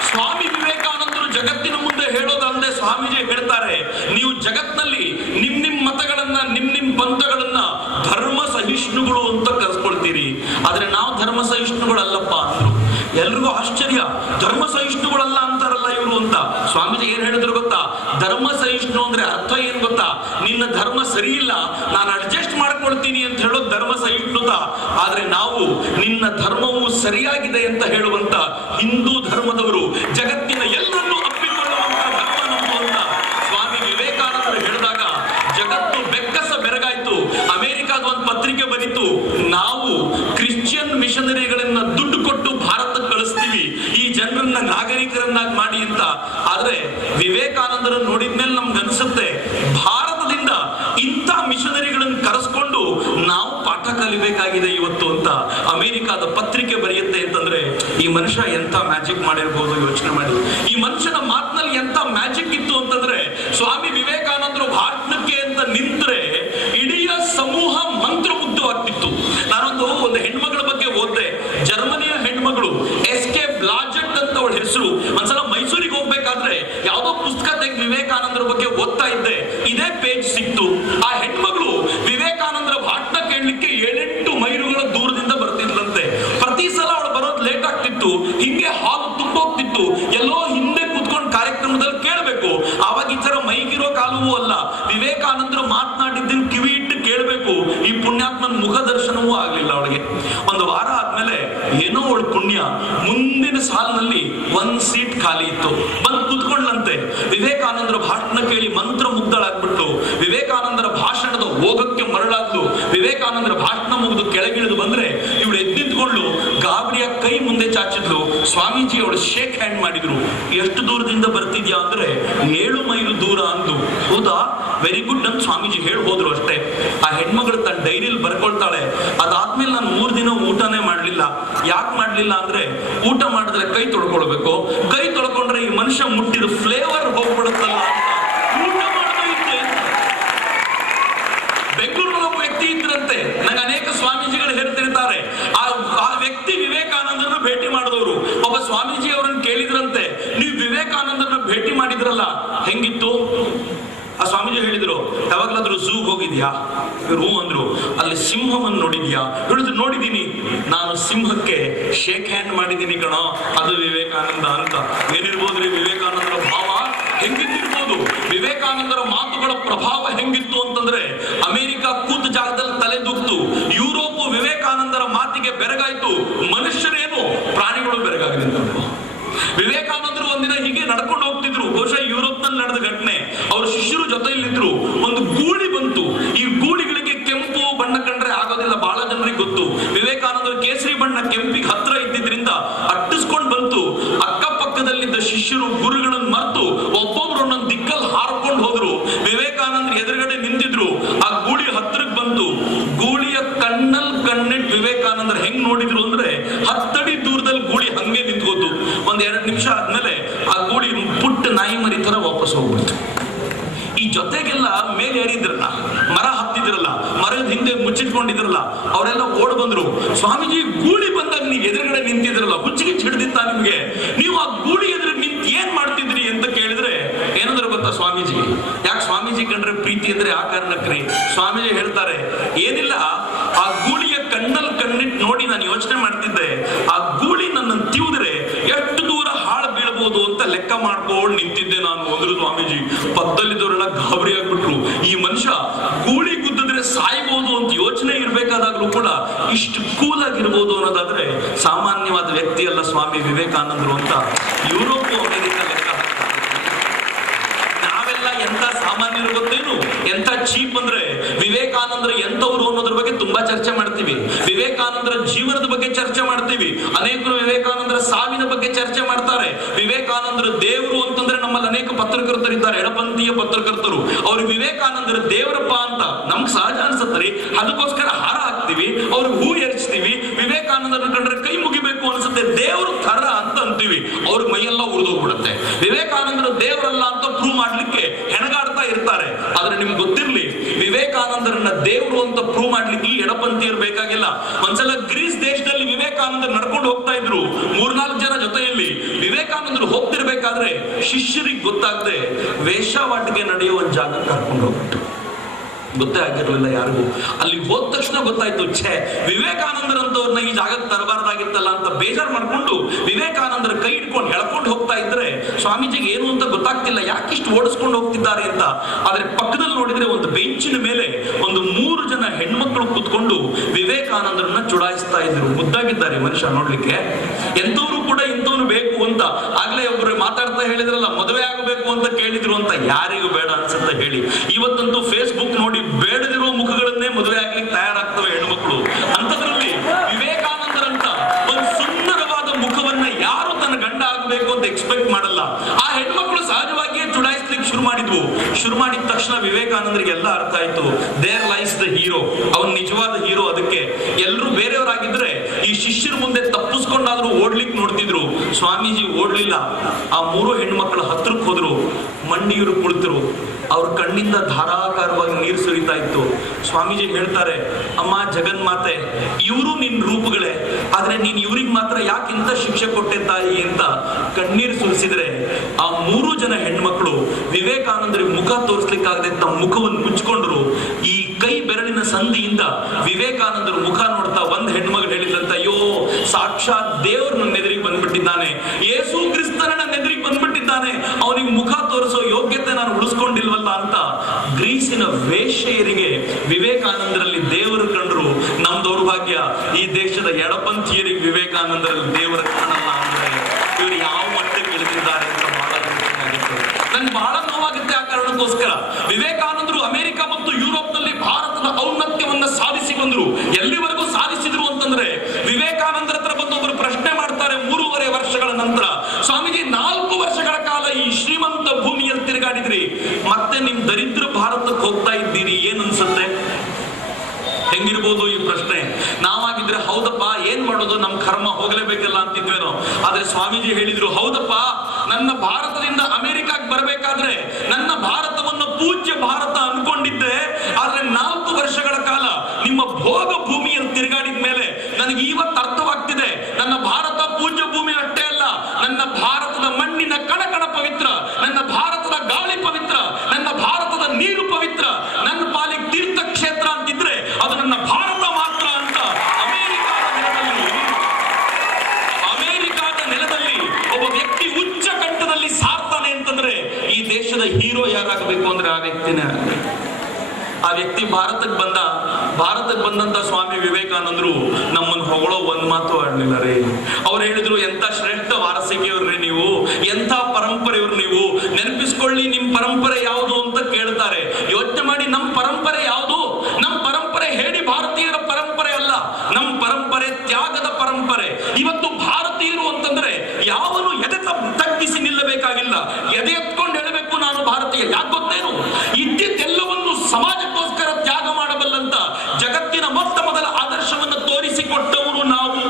ಸ್ವಾಮಿ ವಿವೇಕಾನಂದರು ಜಗತ್ತಿನ ಮುಂದೆ ಹೇಳೋದಲ್ಲದೆ ಸ್ವಾಮೀಜಿ ಹೇಳ್ತಾರೆ, ನೀವು ಜಗತ್ನಲ್ಲಿ ನಿಮ್ ಮತಗಳನ್ನ, ನಿಮ್ ಪಂಥಗಳನ್ನ ಧರ್ಮ ಸಹಿಷ್ಣುಗಳು ಅಂತ ಕರೆಸ್ಕೊಳ್ತೀರಿ, ಆದ್ರೆ ನಾವು ಧರ್ಮ ಸಹಿಷ್ಣುಗಳಲ್ಲಪ್ಪ ಅಂದ್ರು. ಎಲ್ರಿಗೂ ಆಶ್ಚರ್ಯ, ಧರ್ಮ ಸಹಿಷ್ಣುಗಳಲ್ಲ ಅಂತಾರಲ್ಲ ಇವರು ಅಂತ. ಸ್ವಾಮೀಜಿ ಏನ್ ಹೇಳಿದ್ರು ಗೊತ್ತಾ? ಧರ್ಮ ಸಹಿಷ್ಣು ಅಂದ್ರೆ ಅರ್ಥ ಏನ್ ಗೊತ್ತಾ? ನಿನ್ನ ಧರ್ಮ ಸರಿ ಇಲ್ಲ, ನಾನು ಅಡ್ಜಸ್ಟ್ ಮಾಡ್ಕೊಳ್ತೀನಿ ಅಂತ ಹೇಳೋದು ಧರ್ಮ ಸಹಿಷ್ಣುತ. ಆದ್ರೆ ನಾವು ನಿನ್ನ ಧರ್ಮವು ಸರಿಯಾಗಿದೆ ಅಂತ ಹೇಳುವಂತ ಹಿಂದೂ ಧರ್ಮದವರು, ಜಗತ್ತಿನ ಎಲ್ಲರನ್ನೂ ಅಪ್ಪಿಕೊಳ್ಳುವಂತ ಧರ್ಮ ನಮ್ಮದು ಅಂತ ಸ್ವಾಮಿ ವಿವೇಕಾನಂದರು ಹೇಳಿದಾಗ ಜಗತ್ತು ಬೆಕ್ಕಸ ಬೆರಗಾಯ್ತು. ಅಮೆರಿಕಾದ ಒಂದು ಪತ್ರಿಕೆ ಬರೀತು, ನಾವು ಕ್ರಿಶ್ಚಿಯನ್ ಮಿಷನರಿಗಳನ್ನ ದುಡ್ಡು ಕೊಟ್ಟು ಭಾರತಕ್ಕೆ ಕಳಿಸ್ತೀವಿ, ಈ ಜನರನ್ನ ನಾಗರಿಕರನ್ನಾಗಿ ಮಾಡಿ ಅಂತ. ಆದ್ರೆ ವಿವೇಕಾನಂದರನ್ನು ನೋಡಿದ್ಮೇಲೆ ನಮ್ಗೆ ಅನ್ಸುತ್ತೆ, ಭಾರತದಿಂದ ಇಂಥ ಮಿಷನರಿಗಳನ್ನು ಕರೆಸ್ಕೊಂಡು ನಾವು ಪಾಠ ಕಲಿಬೇಕಾಗಿದೆ ಇವತ್ತು ಅಂತ ಅಮೆರಿಕಾದ ಪತ್ರಿಕೆ ಬರೆಯುತ್ತೆ ಅಂತಂದ್ರೆ ಈ ಮನುಷ್ಯ ಎಂತ ಮ್ಯಾಜಿಕ್ ಮಾಡಿರ್ಬೋದು ಯೋಚನೆ ಮಾಡಿ. ಈ ಮನುಷ್ಯನ ಮಾತಿನಲ್ಲಿ ಎಂತ ಮ್ಯಾಜಿಕ್ ಇತ್ತು ಅಂತಂದ್ರೆ, ಸ್ವಾಮಿ ವಿವೇಕಾನಂದರು ಭಾಷಣಕ್ಕೆ ಅಂತ ನಿಂತ್ರೆ ಇಡೀ ಸಮೂಹ ಮಂತ್ರಮುಗ್ಧವಾಗ್ತಿತ್ತು. ಒಂದು ಹೆಣ್ಮಗಳ ಬಗ್ಗೆ ಓದ್ದೆ, ಜರ್ಮನಿಯ ಹೆಣ್ಮಗಳು ಎಸ್ಕೆ ಬ್ಲಾಜೆಟ್ ಅಂತ ಅವಳ ಹೆಸರು. ಒಂದ್ಸಲ ಮೈಸೂರಿಗೆ ಹೋಗ್ಬೇಕಾದ್ರೆ ಯಾವ್ದೋ ಪುಸ್ತಕ ತೆಗೆದು ವಿವೇಕಾನಂದರ ಬಗ್ಗೆ ಓದ್ತಾ ಇದ್ದೆ, ಇದೇ ಪೇಜ್ ಸಿಕ್ತು. ಆ ಹೆಣ್ಮಗಳು ವಿವೇಕಾನಂದರ ಭಾಷಣ ಕೇಳಲಿಕ್ಕೆ 7-8 ಮೈಲುಗಳ ದೂರದಿಂದ ಬರ್ತಿದ್ಲಂತೆ. ಪ್ರತಿ ಸಲ ಅವಳು ಬರೋದು ಲೇಟ್ ಆಗ್ತಿತ್ತು, ಹಿಂಗೆ ಹಾಲು ತುಂಬೋಗ್ತಿತ್ತು. ಎಲ್ಲೋ ಹಿಂದೆ ಕೂತ್ಕೊಂಡು ಕಾರ್ಯಕ್ರಮದಲ್ಲಿ ಕೇಳಬೇಕು. ಆವಾಗ ಈ ತರ ಮೈಗಿರೋ ಕಾಲವೂ ಅಲ್ಲ, ವಿವೇಕಾನಂದರು ಮಾತನಾಡಿದ್ದನ್ನು ಕಿವಿ ಇಟ್ಟು ಕೇಳಬೇಕು. ಈ ಪುಣ್ಯಾತ್ಮನ ಮುಖ ದರ್ಶನವೂ ಆಗ್ಲಿಲ್ಲ ಅವಳಿಗೆ. ಒಂದು ವಾರ ಆದ್ಮೇಲೆ ಏನೋ ಅವಳು ಪುಣ್ಯ, ಮುಂದಿನ ಸಾಲಿನಲ್ಲಿ 1 ಸೀಟ್ ಖಾಲಿ ಇತ್ತು. ಬಂದು ಕೂತ್ಕೊಂಡ್ಲಂತೆ. ವಿವೇಕಾನಂದರ ಭಾಷಣ ಕೇಳಿ ಮಂತ್ರ ಮುಗ್ಧಳಾಗ್ಬಿಟ್ಟು ರಾಜಕಾರಣದ ಓಗಕ್ಕೆ ಮರಳಾದ್ಲು. ವಿವೇಕಾನಂದರ ಭಾಷಣ ಮುಗಿದು ಕೆಳಗಿಳಿದು ಬಂದ್ರೆ ಇವಳು ಎದ್ದಿದ್ಕೊಂಡು ಗಾಬರಿಯ ಕೈ ಮುಂದೆ ಚಾಚಿದ್ಲು. ಸ್ವಾಮೀಜಿ ಅವಳು ಶೇಕ್ ಹ್ಯಾಂಡ್ ಮಾಡಿದ್ರು. ಎಷ್ಟು ದೂರದಿಂದ ಬರ್ತಿದ್ಯಾ ಅಂದ್ರೆ 7 ಮೈಲು ದೂರ ಅಂದು. ಹೌದಾ, ವೆರಿ ಗುಡ್ ಅಂತ ಸ್ವಾಮೀಜಿ ಹೇಳಿ ಹೋದ್ರು ಅಷ್ಟೇ. ಆ ಹೆಣ್ಮಗಳು ತನ್ನ ಡೈರಿಯಲ್ಲಿ ಬರ್ಕೊಳ್ತಾಳೆ, ಅದಾದ್ಮೇಲೆ ನಾನು 3 ದಿನ ಊಟನೇ ಮಾಡ್ಲಿಲ್ಲ. ಯಾಕೆ ಮಾಡ್ಲಿಲ್ಲ ಅಂದ್ರೆ ಊಟ ಮಾಡಿದ್ರೆ ಕೈ ತೊಳ್ಕೊಳ್ಬೇಕು, ಕೈ ತೊಳ್ಕೊಂಡ್ರೆ ಈ ಮನುಷ್ಯ ಮುಟ್ಟಿದ ಫ್ಲೇವರ್ ಹೋಗ್ಬಿಡುತ್ತಲ್ಲ ಅಂತ ಊಟ ಮಾಡ್ತಾ ಇದ್ದೆ. ಬೆಂಗಳೂರಲ್ಲಿ ಒಬ್ಬ ವ್ಯಕ್ತಿ ಇದ್ರಂತೆ, ನಂಗೆ ಅನೇಕ ಸ್ವಾಮೀಜಿಗಳು ಹೇಳ್ತಿರ್ತಾರೆ. ಆ ವ್ಯಕ್ತಿ ವಿವೇಕಾನಂದರನ್ನು ಭೇಟಿ ಮಾಡಿದವರು. ಒಬ್ಬ ಸ್ವಾಮೀಜಿ ಅವರನ್ನು ಕೇಳಿದ್ರಂತೆ, ನೀವು ವಿವೇಕಾನಂದರನ್ನ ಭೇಟಿ ಮಾಡಿದ್ರಲ್ಲ ಹೆಂಗಿತ್ತು? ಆ ಸ್ವಾಮೀಜಿ ಹೇಳಿದ್ರು, ಯಾವಾಗ್ಲಾದ್ರೂ ಝೂ ಹೋಗಿದ್ಯಾ? ಇವ್ರು ಅಂದ್ರು. ಅಲ್ಲಿ ಸಿಂಹವನ್ನು ನೋಡಿದ್ಯಾ? ಹೇಳಿದ್ರು, ನೋಡಿದೀನಿ. ನಾನು ಸಿಂಹಕ್ಕೆ ಶೇಕ್ ಹ್ಯಾಂಡ್ ಮಾಡಿದ್ದೀನಿ ಕಣೋ, ಅದು ವಿವೇಕಾನಂದ ಅಂತ. ಏನಿರ್ಬೋದ್ರಿ ವಿವೇಕಾನಂದರ ಭಾವ ಹೆಂಗಿದ್ದಿರ್ಬೋದು? ವಿವೇಕಾನಂದರ ಮಾತುಗಳ ಪ್ರಭಾವ ಹೆಂಗಿತ್ತು ಅಂತಂದ್ರೆ ಅಮೆರಿಕ ಕೂತ ಜಾಗದಲ್ಲಿ ತಲೆದೂಗ್ತು. ಯುರೋಪ್ ವಿವೇಕಾನಂದರ ಮಾತಿಗೆ ಬೆರಗಾಯ್ತು. ಮನುಷ್ಯರೇನು, ಪ್ರಾಣಿಗಳು ಬೆರಗಾಗಿ ನಿಂತರು. ವಿವೇಕಾನಂದರು ಒಂದಿನ ಹೀಗೆ ನಡ್ಕೊಂಡು ಹೋಗ್ತಿದ್ರು. ಬಹುಶಃ ಯುರೋಪ್ ನಲ್ಲಿ ನಡೆದ ಘಟನೆ. ಅವ್ರ ಶಿಷ್ಯರು ಜೊತೆಯಲ್ಲಿದ್ರು. ಒಂದು ಗೂಳಿ ಬಂತು. ಈ ಗೂಳಿಗಳಿಗೆ ಕೆಂಪು ಬಣ್ಣ ಕಂಡ್ರೆ ಆಗೋದಿಲ್ಲ, ಬಹಳ ಜನರಿಗೆ ಗೊತ್ತು. ವಿವೇಕಾನಂದರು ಕೇಸರಿ ಬಣ್ಣ ಕೆಂಪಿಗೆ ಹತ್ರ ಇದ್ದಿದ್ರಿಂದ ಅಟ್ಟಿಸ್ಕೊಂಡು ಬಂತು. ಅಕ್ಕಪಕ್ಕದಲ್ಲಿದ್ದ ಶಿಷ್ಯರು ಗುರುಗಳನ್ನು ಮರೆತು ಒಬ್ಬೊಬ್ರು ಒಂದೊಂದು ದಿಕ್ಕಲ್ಲಿ ಹಾರ್ಕೊಂಡು ಹೋದ್ರು. ವಿವೇಕಾನಂದರು ಎದುರುಗಡೆ ನಿಂತಿದ್ರು. ಆ ಗೂಳಿ ಹತ್ರಕ್ಕೆ ಬಂತು. ಗೂಳಿಯ ಕಣ್ಣಲ್ಲಿ ಕಣ್ಣಿಟ್ಟು ವಿವೇಕಾನಂದರು ಹೆಂಗ್ ನೋಡಿದ್ರು ಅಂದ್ರೆ 10 ಅಡಿ ದೂರದಲ್ಲಿ ಗೂಳಿ ಹಂಗೆ ನಿಂತ್ಕೋತು. 1-2 ನಿಮಿಷ ಆದ್ಮೇಲೆ ಆ ಗೂಳಿ ಪುಟ್ಟ ನಾಯಿ ಮರಿ ತರ ವಾಪಸ್ ಹೋಗ್ಬಿಡ್ತು. ಈ ಜೊತೆಗೆಲ್ಲ ಮೇಲೆ ಏರಿದ್ರಲ್ಲ, ಮರ ಹತ್ತಿದ್ರಲ್ಲ, ಮರದ ಹಿಂದೆ ಮುಚ್ಚಿಟ್ಕೊಂಡಿದ್ರಲ್ಲ, ಅವರೆಲ್ಲ ಓಡ್ ಬಂದ್ರು. ಸ್ವಾಮೀಜಿ, ಗೂಳಿ ಬಂದಾಗ ನೀವು ಎದುರುಗಡೆ ನಿಂತಿದ್ರಲ್ಲ, ಹುಚ್ಚಿಗೆ ಹಿಡಿದಿತ್ತ ನಿಮ್ಗೆ? ನೀವು ಆ ಗೂಳಿ ಎದುರು ನಿಂತು ಏನ್ ಮಾಡ್ತಿದ್ರಿ ಅಂತ ಕೇಳಿದ್ರೆ ಏನಂದ್ರೆ ಗೊತ್ತಾ ಸ್ವಾಮೀಜಿ? ಯಾಕೆ ಸ್ವಾಮೀಜಿ ಕಂಡ್ರೆ ಪ್ರೀತಿ ಅಂದ್ರೆ ಆ ಕಾರಣಕ್ರಿ. ಸ್ವಾಮೀಜಿ ಹೇಳ್ತಾರೆ, ಏನಿಲ್ಲ, ಆ ಗೂಳಿಯ ಕಣ್ಣಲ್ಲಿ ಕಣ್ಣಿಟ್ಟು ನೋಡಿ ನಾನು ಯೋಚನೆ ಮಾಡ್ತಿದ್ದೆ, ಆ ಗೂಳಿ ನನ್ನನ್ನು ತಿವಿದ್ರೆ ಎಷ್ಟು ದೂರ ಹಾಳು ಬೀಳ್ಬೋದು ಅಂತ ಲೆಕ್ಕ ಮಾಡ್ಕೊಂಡು ನಿಂತಿದ್ದೆ ನಾನು ಅಂದ್ರು ಸ್ವಾಮೀಜಿ. ಪಕ್ಕದಲ್ಲಿದ್ದವರೆಲ್ಲ ಗಾಬರಿ ಆಗ್ಬಿಟ್ರು. ಈ ಮನುಷ್ಯ ಗೂಳಿ ಗುದ್ದಿದ್ರೆ ಸಾಯ್ಬೋದು ಅಂತ ಯೋಚನೆ ಇರ್ಬೇಕಾದಾಗ್ಲೂ ಕೂಡ ಇಷ್ಟು ಕೂಲ್ ಆಗಿರ್ಬೋದು ಅನ್ನೋದಾದ್ರೆ ಸಾಮಾನ್ಯವಾದ ವ್ಯಕ್ತಿ ಅಲ್ಲ ಸ್ವಾಮಿ ವಿವೇಕಾನಂದರು ಅಂತ ಯುರೋಪ್ ಅಮೆರಿಕ ಲೆಕ್ಕ. ನಾವೆಲ್ಲ ಎಂತ ಸಾಮಾನ್ಯರು ಗೊತ್ತೇನು? ಎಂತ ಚೀಪ್ ಅಂದ್ರೆ ವಿವೇಕಾನಂದರ ಎಂತವ್ರು ಅನ್ನೋದ್ರ ಬಗ್ಗೆ ತುಂಬಾ ಚರ್ಚೆ ಮಾಡ್ತೀವಿ. ವಿವೇಕಾನಂದರ ಜೀವನದ ಬಗ್ಗೆ ಚರ್ಚೆ ಮಾಡ್ತೀವಿ. ಅನೇಕರು ವಿವೇಕಾನಂದರ ಸಾವಿನ ಬಗ್ಗೆ ಚರ್ಚೆ ಮಾಡ್ತಾರೆ. ವಿವೇಕಾನಂದರ ದೇವರು ಅಂತಂದ್ರೆ ನಮ್ಮಲ್ಲಿ ಅನೇಕ ಪತ್ರಕರ್ತರಿದ್ದಾರೆ, ಎಡಪಂಥೀಯ ಪತ್ರಕರ್ತರು. ಅವ್ರು ವಿವೇಕಾನಂದರ ದೇವರಪ್ಪ ಅಂತ ನಮ್ಗೆ ಸಹಜ ಅನ್ಸತ್ರಿ. ಅದಕ್ಕೋಸ್ಕರ ಹಾರ ಹಾಕ್ತಿವಿ, ಅವ್ರಿಗೆ ಹೂ ಎರಚ್ತೀವಿ. ವಿವೇಕಾನಂದರ ಕಂಡ್ರೆ ಕೈ ಮುಗಿಬೇಕು ಅನ್ಸುತ್ತೆ, ದೇವ್ರ ಥರ ಅಂತ ಅಂತೀವಿ. ಅವ್ರಿಗೆ ಮೈಯೆಲ್ಲ ಉರಿದೋಗ್ಬಿಡುತ್ತೆ. ವಿವೇಕಾನಂದರ ದೇವರಲ್ಲ ಅಂತ ಪ್ರೂವ್ ಮಾಡ್ಲಿಕ್ಕೆ ಹೆಣಗಾಡ್ತಾ ಇರ್ತಾರೆ. ಆದ್ರೆ ನಿಮ್ಗೆ ಗೊತ್ತಿರ್ಲಿ, ವಿವೇಕಾನಂದರನ್ನ ದೇವರು ಅಂತ ಪ್ರೂವ್ ಮಾಡ್ಲಿಕ್ಕೆ ಎಡಪಂಥೀಯರು ಬೇಕಾಗಿಲ್ಲ. ಒಂದ್ಸಲ ಗ್ರೀಸ್ ದೇಶದಲ್ಲಿ ವಿವೇಕಾನಂದರು ನಡ್ಕೊಂಡು ಹೋಗ್ತಾ ಇದ್ರು. 3-4 ಜನ ಜೊತೆಯಲ್ಲಿ. ವಿವೇಕಾನಂದರು ಹೋಗ್ತಿರ್ಬೇಕಾದ್ರೆ ಶಿಷ್ಯರಿಗೆ ಗೊತ್ತಾಗದೆ ವೇಷವಾಟಿಕೆ ನಡೆಯುವ ಒಂದು ಜಾಗ ಕರ್ಕೊಂಡು ಹೋಗ್ಬಿಟ್ಟು, ಗೊತ್ತೇ ಆಗಿರ್ಲಿಲ್ಲ ಯಾರಿಗೂ. ಅಲ್ಲಿ ಹೋದ ತಕ್ಷಣ ಗೊತ್ತಾಯ್ತು, ಛೇ ವಿವೇಕಾನಂದರಂತವ್ರನ್ನ ಈ ಜಾಗಕ್ಕೆ ತರಬಾರ್ದಾಗಿತ್ತಲ್ಲ ಅಂತ ಬೇಜಾರು ಮಾಡ್ಕೊಂಡು ವಿವೇಕಾನಂದರ ಕೈ ಇಟ್ಕೊಂಡು ಎಳ್ಕೊಂಡು ಹೋಗ್ತಾ ಇದ್ರೆ ಸ್ವಾಮೀಜಿಗೆ ಏನು ಅಂತ ಗೊತ್ತಾಗ್ತಿಲ್ಲ, ಯಾಕಿಷ್ಟು ಓಡಿಸ್ಕೊಂಡು ಹೋಗ್ತಿದ್ದಾರೆ ಅಂತ. ಆದ್ರೆ ಪಕ್ಕದಲ್ಲಿ ನೋಡಿದ್ರೆ ಒಂದು ಬೆಂಚಿನ ಮೇಲೆ ಒಂದು 3 ಜನ ಹೆಣ್ಮಕ್ಳು ಕೂತ್ಕೊಂಡು ವಿವೇಕಾನಂದರನ್ನ ಚುಡಾಯಿಸ್ತಾ ಇದ್ರು. ಮುದ್ದಾಗಿದ್ದಾರೆ ಮನುಷ್ಯ ನೋಡ್ಲಿಕ್ಕೆ. ಎಂತವ್ರು ಕೂಡ ಇಂಥವ್ರು ಬೇಕು ಅಂತ. ಆಗ್ಲೇ ಒಬ್ರು ಮಾತಾಡ್ತಾ ಹೇಳಿದ್ರಲ್ಲ, ಮದುವೆ ಆಗಬೇಕು ಅಂತ ಕೇಳಿದ್ರು ಅಂತ. ಯಾರಿಗೂ ಬೇಡ ಅನ್ಸುತ್ತೆ ಹೇಳಿ? ಇವತ್ತಂತೂ ಫೇಸ್ಬುಕ್ ನೋಡಿ ಬೇಡದಿರುವ ಮುಖಗಳನ್ನೇ ಮದುವೆ ಆಗ್ಲಿಕ್ಕೆ ತಯಾರಾಗ್ತವೆ ಹೆಣ್ಮಕ್ಳು. ಅಂತದ್ರಲ್ಲಿ ವಿವೇಕಾನಂದರಂತ ಒಂದು ಸುಂದರವಾದ ಮುಖವನ್ನ ಯಾರು ತನ್ನ ಗಂಡ ಆಗ್ಬೇಕು ಅಂತ ಎಕ್ಸ್ಪೆಕ್ಟ್ ಮಾಡಲ್ಲ. ಆ ಹೆಣ್ಮಕ್ಳು ಸಹಜವಾಗಿಯೇ ಚುಡಾಯಿಸ್ಲಿಕ್ಕೆ ಶುರು ಮಾಡಿದ್ವು. ಶುರು ಮಾಡಿದ ತಕ್ಷಣ ವಿವೇಕಾನಂದರಿಗೆ ಎಲ್ಲ ಅರ್ಥ ಆಯ್ತು, ದೇರ್ ಲೈಸ್ ದ ಹೀರೋ, ಅವನ್ ನಿಜವಾದ ಹೀರೋ. ಅದಕ್ಕೆ ಎಲ್ಲರೂ ಬೇರೆಯವರಾಗಿದ್ರೆ ಈ ಶಿಷ್ಯರ ಮುಂದೆ ತಪ್ಪಿಸ್ಕೊಂಡಾದ್ರೂ ಓಡ್ಲಿಕ್ಕೆ ನೋಡ್ತಿದ್ರು. ಸ್ವಾಮೀಜಿ ಓಡ್ಲಿಲ್ಲ. ಆ 3 ಹೆಣ್ಮಕ್ಳ ಹತ್ರಕ್ಕೆ ಹೋದ್ರು. ಮಂಡಿಯವರು ಕುಳಿತರು. ಅವ್ರ ಕಣ್ಣಿಂದ ಧಾರಾಕಾರವಾಗಿ ನೀರು ಸುರಿತಾ ಇತ್ತು. ಸ್ವಾಮೀಜಿ ಹೇಳ್ತಾರೆ, ಅಮ್ಮ ಜಗನ್ಮಾತೆ, ಇವರು ನಿನ್ ರೂಪಗಳೇ, ಆದ್ರೆ ನೀನ್ ಇವ್ರಿಗೆ ಮಾತ್ರ ಯಾಕಿಂತ ಶಿಕ್ಷೆ ಕೊಟ್ಟೆ ತಾಯಿ ಅಂತ ಕಣ್ಣೀರು ಸುರಿಸಿದ್ರೆ ಆ 3 ಜನ ಹೆಣ್ಮಕ್ಳು ವಿವೇಕಾನಂದರಿಗೆ ಮುಖ ತೋರಿಸ್ಲಿಕ್ಕಾಗದೆ ತಮ್ಮ ಮುಖವನ್ನು ಮುಚ್ಕೊಂಡ್ರು. ಈ ಕೈ ಬೆರಳಿನ ಸಂಧಿಯಿಂದ ವಿವೇಕಾನಂದರು ಮುಖ ನೋಡ್ತಾ ಒಂದ್ ಹೆಣ್ಮಗಳು ಹೇಳಿದ್ರಂತ, ಅಯ್ಯೋ ಸಾಕ್ಷಾತ್ ದೇವರು ನನ್ನ ಎದುರಿಗೆ ಬಂದ್ಬಿಟ್ಟಿದ್ದಾನೆ, ಯೇಸು ಕ್ರಿಸ್ತನ ನನ್ನ ಎದುರಿಗೆ ಬಂದ್ಬಿಟ್ಟಿದ್ದಾನೆ, ಅವನಿಗೆ ಮುಖ ತೋರಿಸೋ ಯೋಗ್ಯತೆ ನಾನು ಉಳಿಸ್ಕೊಂಡಿಲ್ವಲ್ಲ ಅಂತ ಗ್ರೀಸಿನ ವೇಶ್ಯೆಯರಿಗೆ ವಿವೇಕಾನಂದರಲ್ಲಿ ದೇವರು ಕಂಡ್ರು. ನಮ್ ದೌರ್ಭಾಗ್ಯ, ಈ ದೇಶದ ಎಡಪಂಥೀಯರಿಗೆ ವಿವೇಕಾನಂದರಲ್ಲಿ ದೇವರ ಕಾಣಲ್ಲ ಅಂದ್ರೆ ಇವರು ಯಾವ ಮಟ್ಟಕ್ಕೆ ಇಳಿದಿದ್ದಾರೆ ಅಂತ ಬಹಳ ನನ್ಗೆ ಬಹಳ ನೋವಾಗುತ್ತೆ. ಆ ಕಾರಣಕ್ಕೋಸ್ಕರ ವಿವೇಕಾನಂದರು ಅಮೆರಿಕ ಮತ್ತು ಯುರೋಪ್ ನಲ್ಲಿ ಹೆಂಗಿರ್ಬೋದು ಈ ಪ್ರಶ್ನೆ? ನಾವಾಗಿದ್ರೆ ಹೌದಪ್ಪ ಏನ್ ಮಾಡೋದು, ನಮ್ ಕರ್ಮ ಹೋಗ್ಲೇಬೇಕಲ್ಲ ಅಂತಿದ್ವೇನೋ. ಆದ್ರೆ ಸ್ವಾಮೀಜಿ ಹೇಳಿದ್ರು, ಹೌದಪ್ಪ, ನನ್ನ ಭಾರತದಿಂದ ಅಮೆರಿಕಾಗ್ ಬರ್ಬೇಕಾದ್ರೆ ನನ್ನ ಭಾರತವನ್ನು ಪೂಜ್ಯ ಭಾರತ ಅನ್ಕೊಂಡಿದ್ದೆ. ಆದ್ರೆ 4 ವರ್ಷಗಳ ಕಾಲ ನಿಮ್ಮ ಭೋಗ ಭೂಮಿಯನ್ನು ತಿರುಗಾಡಿದ ಮೇಲೆ ನನಗೆ ಇವತ್ತು ಅರ್ಥವಾಗ್ತಿದೆ, ನನ್ನ ಭಾರತ ಪೂಜ್ಯ ಭೂಮಿ ಅಷ್ಟೇ ಅಲ್ಲ, ನನ್ನ ಭಾರತದ ಮಣ್ಣಿನ ಕಣಕಣ ಪವಿತ್ರ, ನನ್ನ ಭಾರತದ ಗಾಳಿ ಪವಿತ್ರ, ನನ್ನ ಭಾರತದ ನೀರು ಪವಿತ್ರ, ನನ್ನ ಪಾಲಿಗೆ ತೀರ್ಥ ಕ್ಷೇತ್ರ ಅಂತಿದ್ರೆ ಅದು ನನ್ನ ಭಾರತ ಮಾತ್ರ ಅಂತ ಅಮೆರಿಕಾದ ನೆಲದಲ್ಲಿ ಒಬ್ಬ ವ್ಯಕ್ತಿ ಉಚ್ಚ ಕಂಠದಲ್ಲಿ ಸಾರ್ತಾನೆ ಅಂತಂದ್ರೆ ಈ ದೇಶದ ಹೀರೋ ಯಾರಾಗಬೇಕು ಅಂದ್ರೆ ಆ ವ್ಯಕ್ತಿನೇ. ಆ ವ್ಯಕ್ತಿ ಭಾರತಕ್ಕೆ ಬಂದಂತ ಸ್ವಾಮಿ ವಿವೇಕಾನಂದರು ನಮ್ಮನ್ನು ಹೊಗಳೋ ಒಂದ್ ಮಾತು ಆಡ್ಲಿಲ್ಲ ರೀ. ಅವ್ರು ಹೇಳಿದ್ರು, ಎಂತ ಶ್ರೇಷ್ಠ ವಾರಸಿಗೆಯವ್ರಿ ನೀವು, ಎಂಥ ಪರಂಪರೆಯವ್ರು ನೀವು, ನೆನಪಿಸ್ಕೊಳ್ಳಿ ನಿಮ್ ಪರಂಪರೆ ಯಾವುದು ಅಂತ ಕೇಳ್ತಾರೆ. ಯೋಚನೆ ಮಾಡಿ, ನಮ್ ಪರಂಪರೆ ಯಾವುದು? ನಮ್ ಪರಂಪರೆ ಹೇಳಿ ಭಾರತೀಯರ ಪರಂಪರೆ ಅಲ್ಲ, ನಮ್ ಪರಂಪರೆ ತ್ಯಾಗದ ಪರಂಪರೆ. ಇವತ್ತು ಭಾರತೀಯರು ಅಂತಂದ್ರೆ ಯಾವನು ಎದೆ ತಗ್ಗಿಸಿ ನಿಲ್ಲಬೇಕಾಗಿಲ್ಲ, ಎದೆ ಎತ್ಕೊಂಡು ಹೇಳಬೇಕು ನಾನು ಭಾರತೀಯ. ಯಾಕೆ ಗೊತ್ತೇನು? ಇದ್ದಿದ್ದೆಲ್ಲವನ್ನು ಸಮಾಜಕ್ಕೋಸ್ಕರ ತ್ಯಾಗ ಮಾಡಬಲ್ಲಂತ ಜಗತ್ತಿನ ಮೊತ್ತ ಮೊದಲ ಆದರ್ಶವನ್ನು ತೋರಿಸಿಕೊಟ್ಟವರು ನಾವು.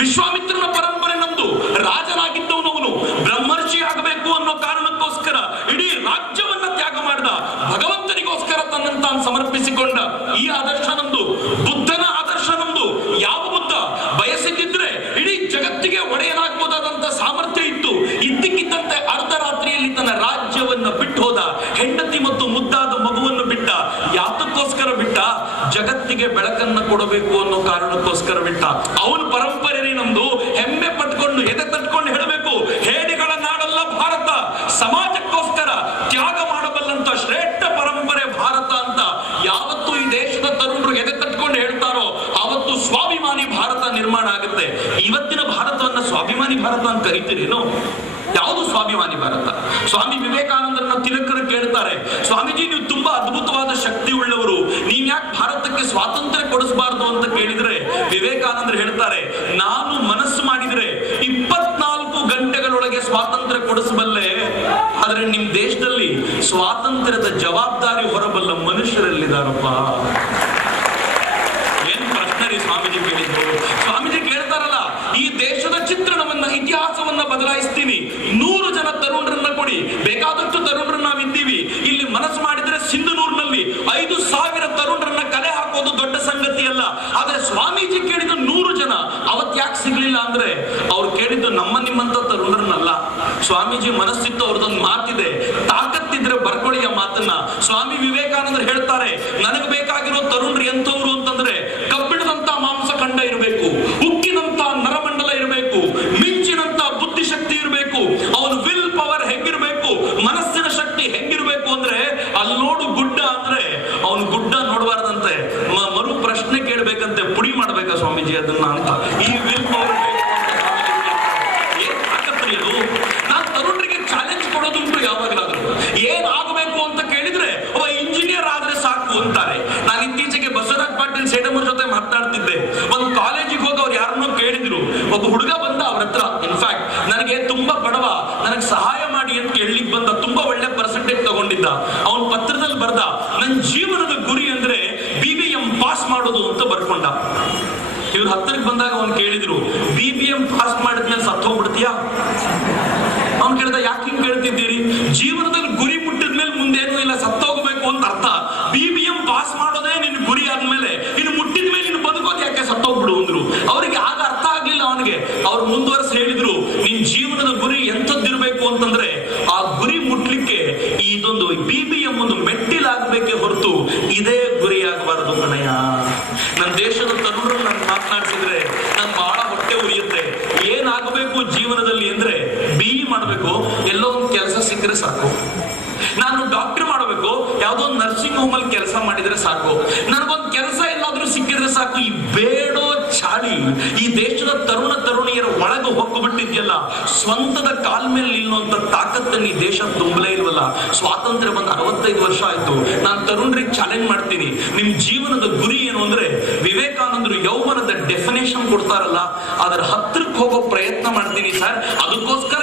ವಿಶ್ವಾಮಿತ್ರನ ಪರಂಪರೆ ನಮ್ದು. ರಾಜನಾಗಿದ್ದವನವನು ಬ್ರಹ್ಮರ್ಷಿ ಆಗಬೇಕು ಅನ್ನೋ ಕಾರಣಕ್ಕೋಸ್ಕರ ಇಡೀ ರಾಜ್ಯವನ್ನ ತ್ಯಾಗ ಮಾಡಿದ, ಭಗವಂತನಿಗೋಸ್ಕರ ತನ್ನನ್ನು ತಾನು ಸಮರ್ಪಿಸಿಕೊಂಡ ಈ ಆದರ್ಶ ನಮ್ದು. ಬುದ್ಧನ ಆದರ್ಶ ನಮ್ದು. ಯಾವ ಬುದ್ಧ ಬಯಸಿದ್ದಿದ್ರೆ ಇಡೀ ಜಗತ್ತಿಗೆ ಒಡೆಯನಾಗಬಹುದಾದಂತ ಸಾಮರ್ಥ್ಯ ಇತ್ತು. ಇದ್ದಕ್ಕಿದ್ದಂತೆ ಅರ್ಧರಾತ್ರಿಯಲ್ಲಿ ತನ್ನ ರಾಜ್ಯವನ್ನ ಬಿಟ್ಟು ಹೋದ. ಹೆಂಡತಿ ಮತ್ತು ಮುದ್ದಾದ ಮಗುವನ್ನು ಬಿಟ್ಟ. ಯಾತಕ್ಕೋಸ್ಕರ ಬಿಟ್ಟ? ಜಗತ್ತಿಗೆ ಬೆಳಕನ್ನ ಕೊಡಬೇಕು ಅನ್ನೋ ಕಾರಣಕ್ಕೋಸ್ಕರ ಬಿಟ್ಟ. ಅವನ ಪರಂಪರೆ ನಮ್ದು. ಹೆಮ್ಮೆ ಪಟ್ಕೊಂಡು ಎದೆ ತಟ್ಕೊಂಡು ಹೇಳಬೇಕು, ಹೇಡಿಗಳ ನಾಡಲ್ಲ ಭಾರತ, ಸಮಾಜಕ್ಕೋಸ್ಕರ ತ್ಯಾಗ ಮಾಡಬಲ್ಲಂತ ಶ್ರೇಷ್ಠ ಪರಂಪರೆ ಭಾರತ ಅಂತ ಯಾವತ್ತು ಈ ದೇಶದ ತರುಣರು ಎದೆ ತಟ್ಕೊಂಡು ಹೇಳ್ತಾರೋ ಅವತ್ತು ಸ್ವಾಭಿಮಾನಿ ಭಾರತ ನಿರ್ಮಾಣ ಆಗುತ್ತೆ. ಇವತ್ತಿನ ಭಾರತವನ್ನ ಸ್ವಾಭಿಮಾನಿ ಭಾರತ ಅಂತ ಕರಿತೀರೇನು? ಯಾವುದು ಸ್ವಾಭಿಮಾನಿ ಭಾರತ? ಸ್ವಾಮಿ ವಿವೇಕಾನಂದರನ್ನ ತಿಲಕರು ಕೇಳ್ತಾರೆ, ಸ್ವಾಮೀಜಿ ನೀವು ತುಂಬಾ ಅದ್ಭುತವಾದ ಶಕ್ತಿ ಉಳ್ಳವರು, ನೀವ್ ಯಾಕೆ ಭಾರತಕ್ಕೆ ಸ್ವಾತಂತ್ರ್ಯ ಕೊಡಿಸಬಾರದು ಅಂತ ಕೇಳಿದ್ರೆ ವಿವೇಕಾನಂದರು ಹೇಳ್ತಾರೆ, ನಾನು ಮನಸ್ಸು ಮಾಡಿದ್ರೆ 24 ಗಂಟೆಗಳೊಳಗೆ ಸ್ವಾತಂತ್ರ್ಯ ಕೊಡಿಸಬಲ್ಲೆ. ಆದ್ರೆ ನಿಮ್ ದೇಶದಲ್ಲಿ ಸ್ವಾತಂತ್ರ್ಯದ ಜವಾಬ್ದಾರಿ ಹೊರಬಲ್ಲ ಮನುಷ್ಯರಲ್ಲಿದ್ದಾರಪ್ಪ. ಏನ್ ಪ್ರಶ್ನೆ ರೀ ಸ್ವಾಮೀಜಿ ಕೇಳಿದ್ರು? ಸ್ವಾಮೀಜಿ ಕೇಳ್ತಾರಲ್ಲ, ಈ ದೇಶದ ಚಿತ್ರಣವನ್ನ, ಇತಿಹಾಸವನ್ನ ಬದಲಾಯಿಸ್ತೀನಿ, 100 ಜನ ತರುಣರನ್ನ ಕೊಡಿ, ಬೇಕಾದಷ್ಟು ತರುಣರು ನಾವಿದ್ದೀವಿ. ಇಲ್ಲಿ ಮನಸ್ಸು ಮಾಡಿದ್ರೆ ಸಿಂಧನೂರಿನಲ್ಲಿ 5,000 ತರುಣರನ್ನ ಕಲೆ ಹಾಕೋದು ದೊಡ್ಡ ಸಂಗತಿ ಅಲ್ಲ. ಆದ್ರೆ ಸ್ವಾಮೀಜಿ ಕೇಳಿದ 100 ಜನ ಅವತ್ ಯಾಕೆ ಸಿಗ್ಲಿಲ್ಲ ಅಂದ್ರೆ ಅವ್ರು ಕೇಳಿದ್ದು ನಮ್ಮ ನಿಮ್ಮಂತ ತರುಣರನ್ನಲ್ಲ. ಸ್ವಾಮೀಜಿ ಮನಸ್ಸಿತ್ತು, ಅವ್ರದೊಂದು ಮಾತಿದೆ, ತಾಕತ್ತಿದ್ರೆ ಬರ್ಕೊಳ್ಳಿಯ ಮಾತನ್ನ. ಸ್ವಾಮಿ ವಿವೇಕಾನಂದರು ಹೇಳ್ತಾರೆ, ನನಗೆ ಬೇಕಾಗಿರೋ ತರುಣರು ಎಂತವ್ರು ಅಂತಂದ್ರೆ ಕಬ್ಬಿಣದಂತ ಮಾಂಸಖಂಡ ಇರಬೇಕು, ಉಕ್ಕಿನಂತ ನರಮಂಡಲ ಇರಬೇಕು, ಮಿಂಚಿನಂತ ಬುದ್ಧಿಶಕ್ತಿ ಇರಬೇಕು. ಅವನು ವಿಲ್ ಪವರ್ ಹೆಂಗಿರ್ಬೇಕು, ಮನಸ್ಸಿನ ಶಕ್ತಿ ಹೆಂಗಿರ್ಬೇಕು ಅಂದ್ರೆ ಅಲ್ಲಿ ನೋಡು ಗುಡ್ಡ ಅಂದ್ರೆ ಅವನು ಗುಡ್ಡ ನೋಡಬಾರ್ದಂತೆ, ಮರು ಪ್ರಶ್ನೆ ಕೇಳ್ಬೇಕಂತೆ, ಪುಡಿ ಮಾಡ್ಬೇಕಾ ಸ್ವಾಮೀಜಿ ಅದನ್ನ ಅಂತ. ಈ ವಿಲ್ ಪವರ್ ಏನ್ ತಾಕತ್ರಿ ಅದು? ನಾನು ತರುಣರಿಗೆ ಚಾಲೆಂಜ್ ಕೊಡೋದುಂಟು ಯಾವಾಗಲಾದ್ರು. ಏನ್ ಆಗಬೇಕು ಅಂತ ಕೇಳಿದ್ರೆ ಒಬ್ಬ ಇಂಜಿನಿಯರ್ ಆದ್ರೆ ಸಾಕು ಅಂತಾರೆ. ನಾನು ಇತ್ತೀಚೆಗೆ ಬಸವರಾಜ್ ಪಾಟೀಲ್ ಸೇಡಮೂರ್ ಜೊತೆ ಮಾತನಾಡ್ತಿದ್ದೆ. ಒಂದು ಕಾಲೇಜಿಗೆ ಹೋಗಿ ಅವ್ರು ಯಾರನ್ನೋ ಕೇಳಿದ್ರು. ಒಬ್ಬ ಹುಡುಗ ಬಂದ ಅವ್ರ ಹತ್ರ, ಇನ್ಫ್ಯಾಕ್ಟ್ ನನಗೆ ತುಂಬಾ ಬಡವ, ನನಗೆ ಸಹಾಯ ಮಾಡಿ ಅಂತ ಕೇಳಲಿಕ್ಕೆ ಬಂದ. ತುಂಬಾ ಒಳ್ಳೆ ಪರ್ಸೆಂಟೇಜ್ ತಗೊಂಡಿದ್ದ. ಅವನ ಪತ್ರದಲ್ಲಿ ಬರ್ದ, ನನ್ನ ಜೀವನದ ಗುರಿ ಅಂದ್ರೆ BBM ಪಾಸ್ ಮಾಡೋದು ಅಂತ ಬರ್ಕೊಂಡ. ಇವ್ರು ಹತ್ತಿರಕ್ಕೆ ಬಂದಾಗ ಅವ್ನು ಕೇಳಿದ್ರು, BBM ಪಾಸ್ ಮಾಡಿದ್ಮೇಲೆ ಸತ್ತೋಗ್ಬಿಡ್ತೀಯಾ? ಅವ್ನು ಕೇಳಿದ, ಯಾಕೆ ಹಿಂಗ್ ಕೇಳ್ತಿದ್ದೀರಿ? ಜೀವನದಲ್ಲಿ ಗುರಿ ಮುಟ್ಟಿದ್ಮೇಲೆ ಮುಂದೇನು ಇಲ್ಲ, ಸತ್ತೋಗ್ಬೇಕು ಅಂತ ಅರ್ಥ. BBM ಪಾಸ್ ಮಾಡೋದೇ ನಿನ್ ಗುರಿ ಆದ್ಮೇಲೆ, ಇನ್ನು ಮುಟ್ಟಿದ್ಮೇಲೆ ಇನ್ನು ಬದುಕೋದು ಯಾಕೆ, ಸತ್ತೋಗ್ಬಿಡು ಅಂದ್ರು. ಅವ್ರಿಗೆ ಆಗ ಅರ್ಥ ಆಗ್ಲಿಲ್ಲ ಅವನಿಗೆ. ಅವ್ರು ಮುಂದುವರೆಸಿ ಹೇಳಿದ್ರು, ನಿನ್ ಜೀವನದ ಗುರಿ ಎಂತದ್ದಿರ್ಬೇಕು ಅಂತಂದ್ರೆ ಆ ಗುರಿ ಮುಟ್ಲಿಕ್ಕೆ ಇದೊಂದು BBM ಒಂದು ಮೆಟ್ಟಿಲಾಗಬೇಕೇ ಹೊರತು ಇದೇ ಗುರಿ ಆಗಬಾರದು ಕಣಯ್ಯ. ನನ್ನ ದೇಶದ ತರುಣರು ನಾನು ಮಾತನಾಡಿಸಿದ್ರೆ ನನ್ ಬಹಳ ಹೊಟ್ಟೆ ಉರಿಯುತ್ತೆ. ಏನಾಗಬೇಕು ಜೀವನದಲ್ಲಿ ಅಂದ್ರೆ BE ಮಾಡಬೇಕು, ಎಲ್ಲೋ ಒಂದು ಕೆಲಸ ಸಿಕ್ಕರೆ ಸಾಕು. ನಾನು ಡಾಕ್ಟರ್ ಮಾಡಬೇಕು, ಯಾವ್ದೋ ಒಂದು ನರ್ಸಿಂಗ್ ಹೋಮ್ ಅಲ್ಲಿ ಕೆಲಸ ಮಾಡಿದ್ರೆ ಸಾಕು. ನನಗೊಂದು ಕೆಲಸ ಎಲ್ಲಾದ್ರೂ ಸಿಕ್ಕಿದ್ರೆ ಸಾಕು. ಈ ಬೇಡೋ ಚಾಳಿ ಈ ದೇಶದ ತರುಣ ತರುಣಿಯರ ಒಳಗೆ ಹೋಗ್ಬಿಟ್ಟಿದ್ಯಲ್ಲ, ಸ್ವಂತದ ಕಾಲ್ ಮೇಲೆ ನಿಲ್ಲುವಂತ ತಾಕತ್ತನ್ನು ಈ ದೇಶ ತುಂಬಲೇ ಇಲ್ವಲ್ಲ. ಸ್ವಾತಂತ್ರ್ಯ ಬಂದ 65 ವರ್ಷ ಆಯ್ತು. ನಾನು ತರುಣರಿಗೆ ಚಾಲೆಂಜ್ ಮಾಡ್ತೀನಿ, ನಿಮ್ ಜೀವನದ ಗುರಿ ಏನು ಅಂದ್ರೆ ವಿವೇಕಾನಂದರು ಯೌವನದ ಡೆಫಿನೇಷನ್ ಕೊಡ್ತಾರಲ್ಲ, ಅದರ ಹತ್ರಕ್ಕೆ ಹೋಗೋ ಪ್ರಯತ್ನ ಮಾಡ್ತೀನಿ ಸರ್. ಅದಕ್ಕೋಸ್ಕರ